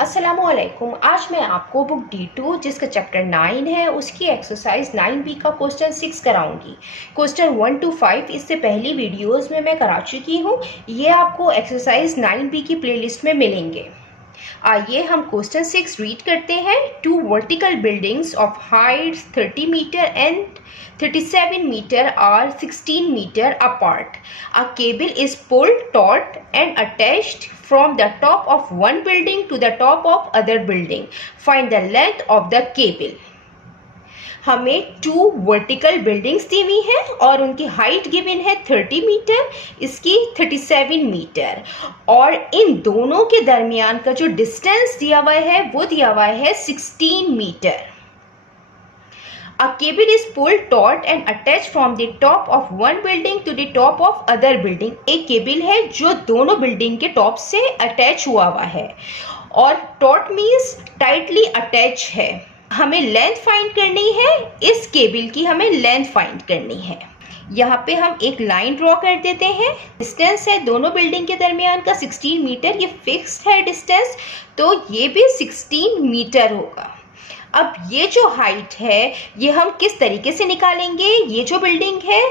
अस्सलामुअलैकुम। आज मैं आपको बुक D2 जिसका चैप्टर 9 है उसकी एक्सरसाइज 9B का क्वेश्चन 6 कराऊंगी। क्वेश्चन 1 to 5 इससे पहली वीडियोस में मैं करा चुकी हूँ। ये आपको एक्सरसाइज 9B की प्लेलिस्ट में मिलेंगे। आइए हम क्वेश्चन 6 रीड करते हैं। 2 vertical buildings of heights 30 meter and 37 meter are 16 meter apart. A cable is pulled taut and attached from the top of one building to the top of other building. Find the length of the cable. हमें 2 vertical buildings दी हुई हैं और उनकी height given है 30 metre, इसकी 37 metre, और इन दोनों के दरमियान का जो डिस्टेंस दिया हुआ है वो दिया हुआ है 16 metre. A cable is pulled taut and attached from the top of one building to the top of other building. एक केबल है जो दोनों बिल्डिंग के टॉप से अटैच हुआ हुआ है और taut मीन्स टाइटली अटैच है। हमें लेंथ फाइंड करनी है, इस केबल की हमें लेंथ फाइंड करनी है। यहाँ पे हम एक लाइन ड्रॉ कर देते हैं। डिस्टेंस है दोनों बिल्डिंग के दरमियान का 16 मीटर, ये फिक्स्ड है डिस्टेंस, तो ये भी 16 मीटर होगा। अब ये जो हाइट है ये हम किस तरीके से निकालेंगे? ये जो बिल्डिंग है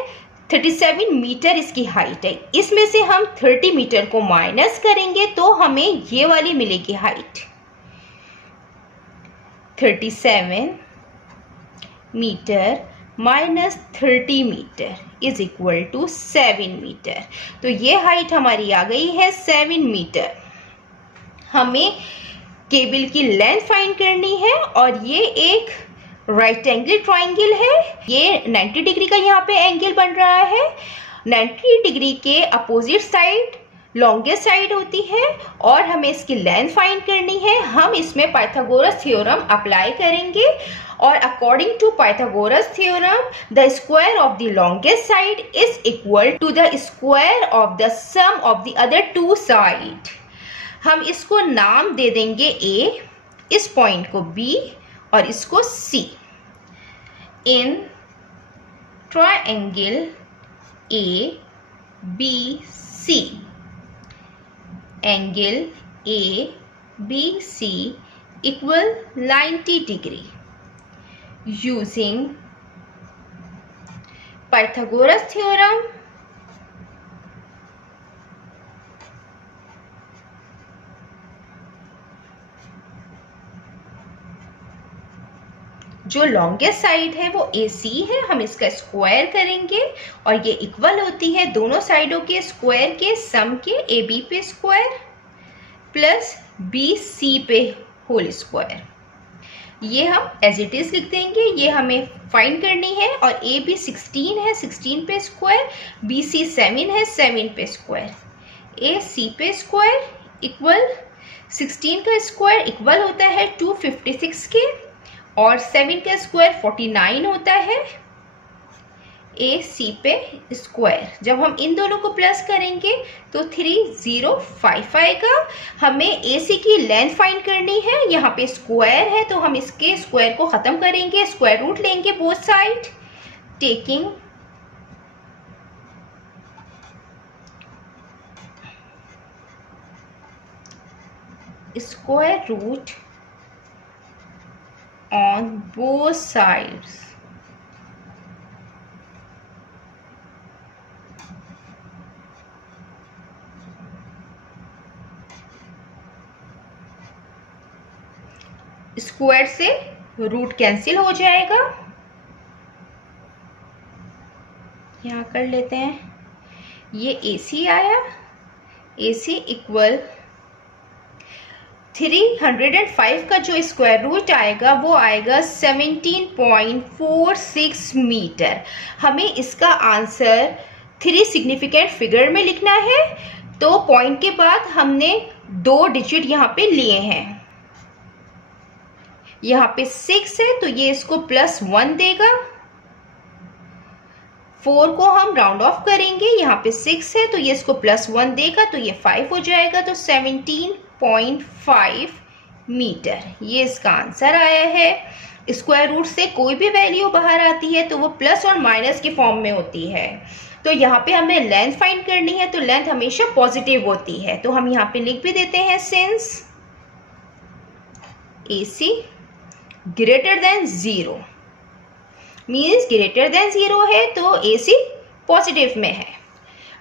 37 मीटर इसकी हाइट है, इसमें से हम 30 मीटर को माइनस करेंगे तो हमें ये वाली मिलेगी height. 37 meter minus 30 meter is equal to 7 meter. तो ये हाइट हमारी आ गई है 7 मीटर। हमें केबल की लेंथ फाइंड करनी है और ये एक राइट एंगल ट्राइंगल है। ये 90 डिग्री का यहाँ पे एंगल बन रहा है। 90 डिग्री के अपोजिट साइड लॉन्गेस्ट साइड होती है और हमें इसकी लेंथ फाइंड करनी है। हम इसमें पाइथागोरस थ्योरम अप्लाई करेंगे और according to Pythagoras theorem the square of the longest side is equal to the square of the sum of the other two side. हम इसको नाम दे देंगे A, इस पॉइंट को B और इसको C। In triangle ABC, angle ABC equal 90 degree using Pythagoras theorem. जो longest side है वो AC है, हम इसका स्क्वायर करेंगे और ये इक्वल होती है दोनों साइडों के स्क्वायर के सम के, AB पे स्क्वायर प्लस BC पे होल स्क्वायर। ये हम एज इट इज लिख देंगे। ये हमें फाइंड करनी है और AB 16 है, 16 पे स्क्वायर, BC 7 है, 7 पे स्क्वायर, AC पे स्क्वायर इक्वल 16 का स्क्वायर इक्वल होता है 256 के और 7 का स्क्वायर 49 होता है AC पे स्क्वायर। जब हम इन दोनों को प्लस करेंगे तो 305 आएगा। हमें AC की लेंथ फाइंड करनी है। यहाँ पे स्क्वायर है तो हम इसके स्क्वायर को ख़त्म करेंगे, स्क्वायर रूट लेंगे both side, taking square root on both sides. Square से रूट कैंसिल हो जाएगा। यहाँ कर लेते हैं, ये AC आया, AC इक्वल 305 का जो स्क्वायर रूट आएगा वो आएगा 17.46 मीटर। हमें इसका आंसर 3 सिग्निफिकेंट फिगर में लिखना है, तो पॉइंट के बाद हमने 2 डिजिट यहाँ पे लिए हैं। यहाँ पे 6 है तो ये इसको +1 देगा, 4 को हम राउंड ऑफ करेंगे, यहाँ पे 6 है तो ये इसको +1 देगा तो ये 5 हो जाएगा, तो 17.5 मीटर ये इसका आंसर आया है। स्क्वायर रूट से कोई भी वैल्यू बाहर आती है तो वो प्लस और माइनस के फॉर्म में होती है। तो यहाँ पे हमें लेंथ फाइंड करनी है, तो लेंथ हमेशा पॉजिटिव होती है, तो हम यहाँ पे लिख भी देते हैं since AC greater than 0 means greater than 0 है तो AC पॉजिटिव में है।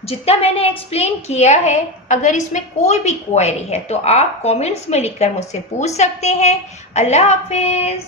जितना मैंने एक्सप्लेन किया है, अगर इसमें कोई भी क्वेरी है तो आप कमेंट्स में लिखकर मुझसे पूछ सकते हैं। अल्लाह हाफिज़।